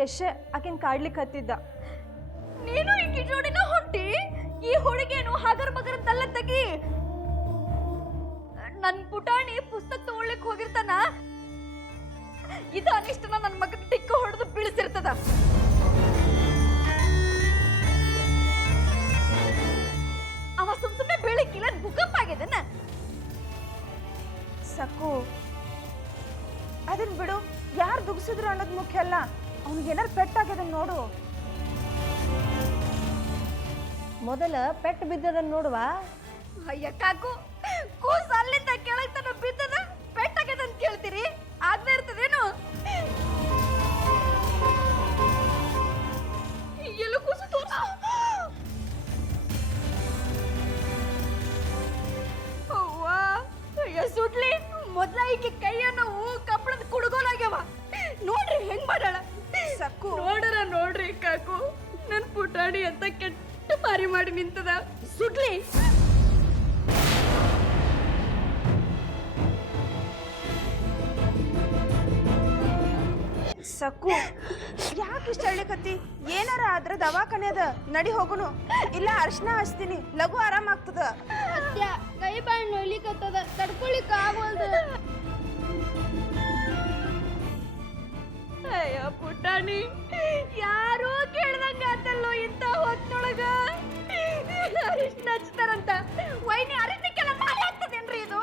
ಯಶ ಆಕಿನ್ ಕಾಡ್ಲಿಕ್ಕೆ ಹತ್ತಿದ್ದ. ನೀನು ಈಕಿ ಜೋಡಿನ ಹೊಂಟಿ? ಈ ಹುಡುಗೇನು ಹಗರ್ ಬಗರ್ ತಲ್ಲ ತೆಗಿ. ನನ್ ಪುಟಾಣಿ ಪುಸ್ತಕ ತಗೊಳ್ಳಿಕ್ ಹೋಗಿರ್ತಾನ, ಇದು ಅನಿಷ್ಟನ ನನ್ನ ಮಗನ ಟಿಕ್ಕ ಹೊಡೆದು ಬೀಳಿಸಿರ್ತದ. ಅವ ಸುಮ್ಮನೆ ಬೀಳಿಕ್ಕಿಲ್ಲ, ಭೂಕಂಪ ಆಗಿದನ. ಸಕ್ಕು ಅದನ್ ಬಿಡು, ಯಾರು ದುಗ್ಸಿದ್ರು ಅನ್ನೋದು ಮುಖ್ಯ ಅಲ್ಲ, ಅವ್ನಿಗೆ ಏನಾರು ಪೆಟ್ಟಾಗ್ಯದನ್ ನೋಡು. ಮೊದಲ ಪೆಟ್ಟು ಬಿದ್ದದನ್ನ ನೋಡುವ. ಅಯ್ಯ ಕಾಕು, ಕೂಸ ಅಲ್ಲಿಂದ ಕೆಳಗ್ ತನ ಬಿದ್ದದ, ಪೆಟ್ಟಾಗ್ಯದಂತ ಕೇಳ್ತೀರಿ? ಆಗ್ಲೇ ಇರ್ತದೇನು? ಎಲ್ಲ ಕೂಸು ತೋರ್ಸ. ಅವ್ವಾ, ಅಯ್ಯ ಸುಡ್ಲಿ, ಮೊದ್ಲ ಈಕೆ ಕೈಯ ನೋವು ಕಪ್ಪಳದ ಕುಡುಗೋಲಾಗ್ಯವ. ನೋಡ್ರಿ ಹೆಂಗ್ ಮಾಡಾಳ. ಸಕ್ಕು ನೋಡ್ರಿ ಕಾಕು, ನನ್ ಪುಟಾಣಿ ಅಂತ ಕೆಟ್ಟ ಮಾರಿ ಮಾಡಿ ನಿಂತದ. ಸುಡ್ಲಿ. ಸಕ್ಕು ಯಾಕೆ ಇಷ್ಟ ಹೇಳಕತ್ತಿ? ಏನಾರ ಆದ್ರ ದವಾಖಾನೆ ಅದ, ನಡಿ ಹೋಗುನು. ಇಲ್ಲ ಅರ್ಶನ ಹಚ್ತೀನಿ, ಲಘು ಆರಾಮಾಗ್ತದ. ಅತ್ಯ ಕೈ ಬಾಯಿ ನೋಯ್ಲಿಕ್ಕತ್ತದ, ತಡ್ಕೊಳಿಕ್ ಆಗವಲ್ದು. ಅಯ್ಯ ಪುಟಾಣಿ, ಯಾರೋ ಕೇಳ್ದಂಗ ಆತಲ್ಲೋ ಇಂತ ಹೊತ್ತೊಳಗ. ಅರಿಶಿನ ಹಚ್ತಾರಂತ ವೈನಿ ಅರಿಶಿನಕ್ಕೆಲ್ಲ ಮಾಲೆ ಆಗ್ತದೇನ್ರಿ ಇದು?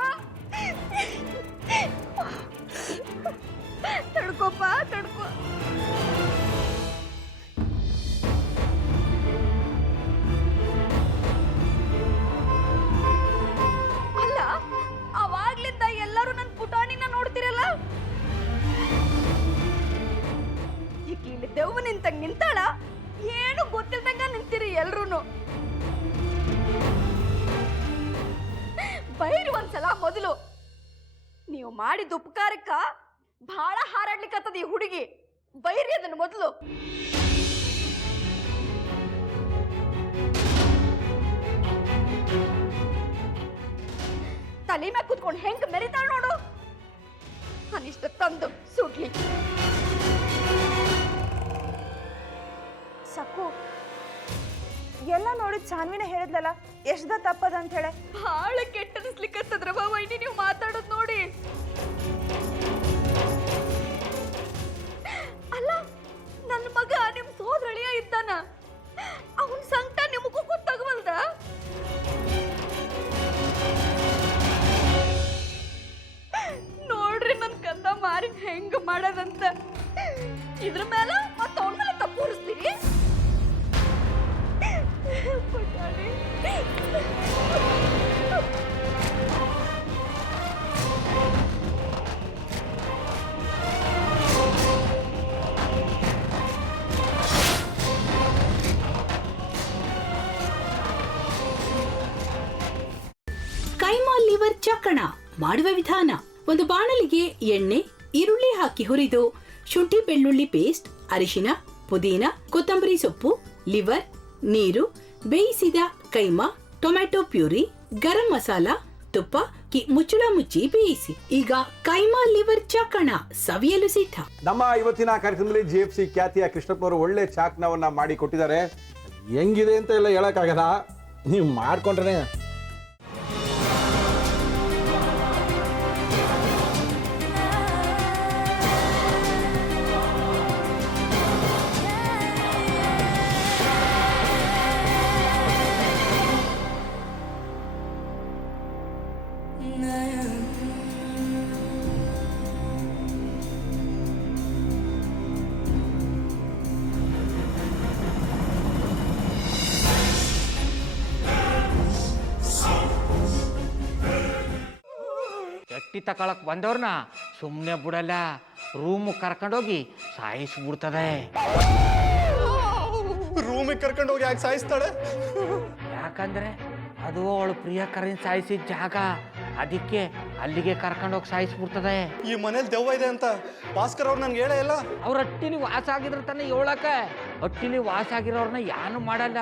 ತಡ್ಕೋಪ ತಡ್ಕೋ. ಅಲ್ಲ, ಅವಾಗ್ಲಿಂದ ಎಲ್ಲರೂ ನನ್ ಪುಟಾಣಿನ ನೋಡ್ತಿರಲ್ಲ. ಈಗ ಇಲ್ಲಿ ದೆವ್ವ ನಿಂತಂಗ ನಿಂತಾಳ, ಏನು ಗೊತ್ತಿಲ್ದಂಗ ನಿಂತಿರಿ ಎಲ್ರೂನು. ಬೈರಿ ಒಂದ್ಸಲ ಮೊದಲು. ನೀವು ಮಾಡಿದ ಉಪಕಾರಕ್ಕ ಬಹಳ ಹಾರಾಡ್ಲಿಕ್ಕತ್ತದ ಈ ಹುಡುಗಿ. ಬೈರಿ ಅದನ್ನು ಮೊದಲು. ತಲೆ ಮ್ಯಾಗ ಕುತ್ಕೊಂಡು ಹೆಂಗ್ ಮೆರಿತಾಳ ನೋಡು. ಅನಿಷ್ಟ ತಂದು ಸುಡ್ಲಿ. ಸಕ್ಕು ಎಲ್ಲ ನೋಡಿದ್ ಸಾನ್ವಿನ ಹೇಳಿದ್ಲಲ್ಲ, ಎಷ್ಟದ ತಪ್ಪದ ಅಂತ ಹೇಳಿ. ಬಹಳ ಕೆಟ್ಟನಿಸ್ಲಿಕ್ಕತ್ತದ್ರವ ವೈನಿ ನೀವು ಮಾತಾಡೋದು ನೋಡಿ. ಅಲ್ಲ, ನನ್ನ ಮಗ ನಿಮ್ ಸೋದರಳಿಯ ಇದ್ದಾನ, ಅವನ್ ಸಂಕಟ ನಿಮಗೂ ಗೊತ್ತಾಗವಲ್ದ? ನೋಡ್ರಿ ನನ್ ಕಂದ ಮಾರಿ ಹೆಂಗ ಮಾಡದಂತ. ಇದ್ರ ಮೇಲೆ ಮತ್ತ ಅವನ ಮೇಲೆ ತಪ್ಪೂರಿಸ್ತೀರಿ? ಕೈಮಾ ಲಿವರ್ ಚಕ್ಕಣ ಮಾಡುವ ವಿಧಾನ: ಒಂದು ಬಾಣಲಿಗೆ ಎಣ್ಣೆ, ಈರುಳ್ಳಿ ಹಾಕಿ ಹುರಿದು ಶುಂಠಿ ಬೆಳ್ಳುಳ್ಳಿ ಪೇಸ್ಟ್, ಅರಿಶಿನ, ಪುದೀನ, ಕೊತ್ತಂಬರಿ ಸೊಪ್ಪು, ಲಿವರ್, ನೀರು, ಬೇಯಿಸಿದ ಕೈಮಾ, ಟೊಮ್ಯಾಟೊ ಪ್ಯೂರಿ, ಗರಂ ಮಸಾಲ, ತುಪ್ಪ ಮುಚ್ಚಳ ಮುಚ್ಚಿ ಬೇಯಿಸಿ. ಈಗ ಕೈಮಾ ಲಿವರ್ ಚಾಕಣ ಸವಿಯಲು ಸಿದ್ಧ. ನಮ್ಮ ಇವತ್ತಿನ ಕಾರ್ಯಕ್ರಮದಲ್ಲಿ GFC ಖ್ಯಾತಿಯ ಕೃಷ್ಣಪ್ಪ ಅವರು ಒಳ್ಳೆ ಚಾಕ್ನವನ್ನ ಮಾಡಿ ಕೊಟ್ಟಿದ್ದಾರೆ. ಹೆಂಗಿದೆ ಅಂತ ಎಲ್ಲ ಹೇಳಕ್ಕಾಗಲ್ಲ, ನೀವು ಮಾಡ್ಕೊಂಡ್ರೆ. ಎಟ್ಟಿ ತಕೊಳಕ್ ಬಂದವ್ರನ್ನ ಸುಮ್ಮನೆ ಬಿಡಲ್ಲ, ರೂಮ್ ಕರ್ಕೊಂಡೋಗಿ ಸಾಯಿಸ್ಬಿಡ್ತದೆ. ರೂಮಿಗೆ ಕರ್ಕೊಂಡು ಹೋಗಿ ಯಾಕೆ ಸಾಯಿಸ್ತಾಳೆ? ಯಾಕಂದ್ರೆ ಅದು ಅವಳು ಪ್ರಿಯಕರನ್ ಸಾಯಿಸಿದ ಜಾಗ, ಅದಕ್ಕೆ ಅಲ್ಲಿಗೆ ಕರ್ಕೊಂಡೋಗಿ ಸಾಯಿಸ್ಬಿಡ್ತದೆ. ಈ ಮನೇಲಿ ದೆವ್ವ ಇದೆ ಅಂತ ಭಾಸ್ಕರ್ ಅವ್ರು ನನ್ಗೆ ಹೇಳೇ ಇಲ್ಲ. ಅವ್ರ ಹಟ್ಟಿಲಿ ವಾಸ ಆಗಿದ್ರೆ ತಾನೆ ಹೇಳಕ. ಹಟ್ಟಿಲಿ ವಾಸ ಆಗಿರೋರ್ನ ಯಾನು ಮಾಡಲ್ಲ,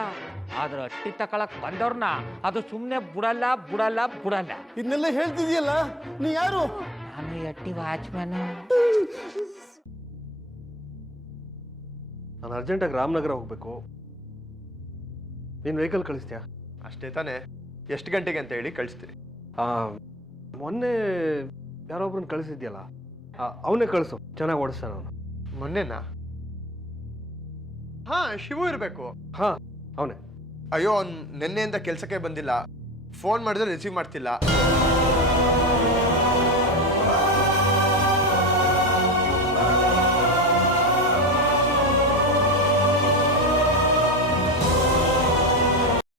ಆದ್ರೆ ಹಟ್ಟಿ ತಕೊಳಕ್ ಬಂದವ್ರನ್ನ ಅದು ಸುಮ್ಮನೆ ಬಿಡಲ್ಲ ಬಿಡಲ್ಲ ಬಿಡಲ್ಲ. ಇದನ್ನೆಲ್ಲ ಹೇಳ್ತಿದ್ಯಲ್ಲ, ನೀ ಯಾರು? ನಾನು ಹಟ್ಟಿ ವಾಚ್ಮ್ಯಾನು. ನಾನು ಅರ್ಜೆಂಟಾಗಿ ರಾಮನಗರ ಹೋಗ್ಬೇಕು. ನೀನು ವೆಹಿಕಲ್ ಕಳಿಸ್ತೀಯಾ? ಅಷ್ಟೇ ತಾನೇ. ಎಷ್ಟು ಗಂಟೆಗೆ ಅಂತ ಹೇಳಿ ಕಳಿಸ್ತೀನಿ. ಮೊನ್ನೆ ಯಾರೊಬ್ರನ್ನ ಕಳಿಸಿದ್ಯಲ್ಲ, ಅವನೇ ಕಳಿಸು, ಚೆನ್ನಾಗಿ ಓಡಿಸ್ತಾನೆ ಅವನು. ಮೊನ್ನೆನಾ? ಹಾ, ಶಿವು ಇರಬೇಕು. ಹಾಂ, ಅವನೇ. ಅಯ್ಯೋ, ಅವ್ನು ನಿನ್ನೆಯಿಂದ ಕೆಲಸಕ್ಕೆ ಬಂದಿಲ್ಲ. ಫೋನ್ ಮಾಡಿದ್ರೆ ರಿಸೀವ್ ಮಾಡ್ತಿಲ್ಲ.